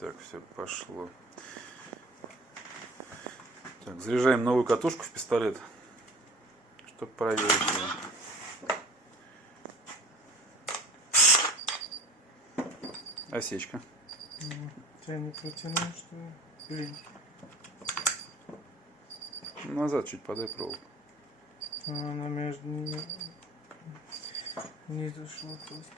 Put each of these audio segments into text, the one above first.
Так, все пошло. Так, заряжаем новую катушку в пистолет, чтобы проверить его. Осечка. Я не протяну, что ли? Или... Назад чуть подай проволоку. Она между ними не зашла просто.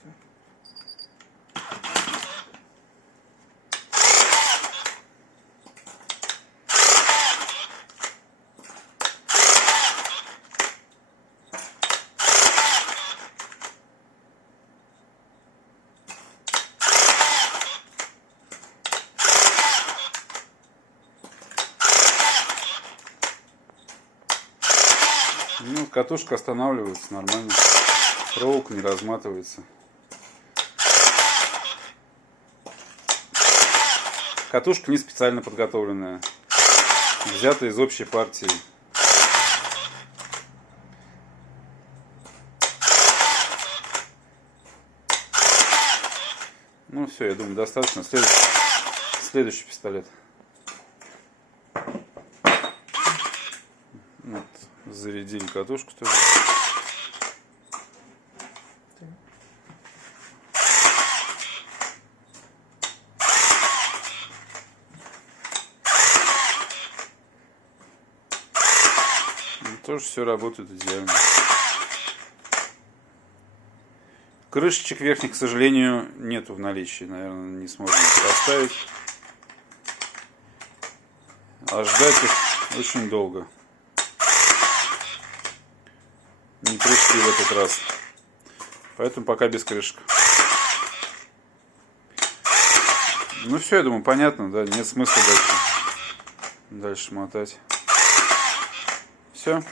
Ну, катушка останавливается нормально. Проволока не разматывается. Катушка не специально подготовленная. Взята из общей партии. Ну все, я думаю, достаточно. Следующий пистолет. Вот, зарядили катушку тоже. Тоже все работает идеально. Крышечек верхних, к сожалению, нету в наличии. Наверное, не сможем поставить. А ждать их очень долго. Не пришли в этот раз. Поэтому пока без крышек. Ну все, я думаю, понятно, да, нет смысла дальше мотать. Все.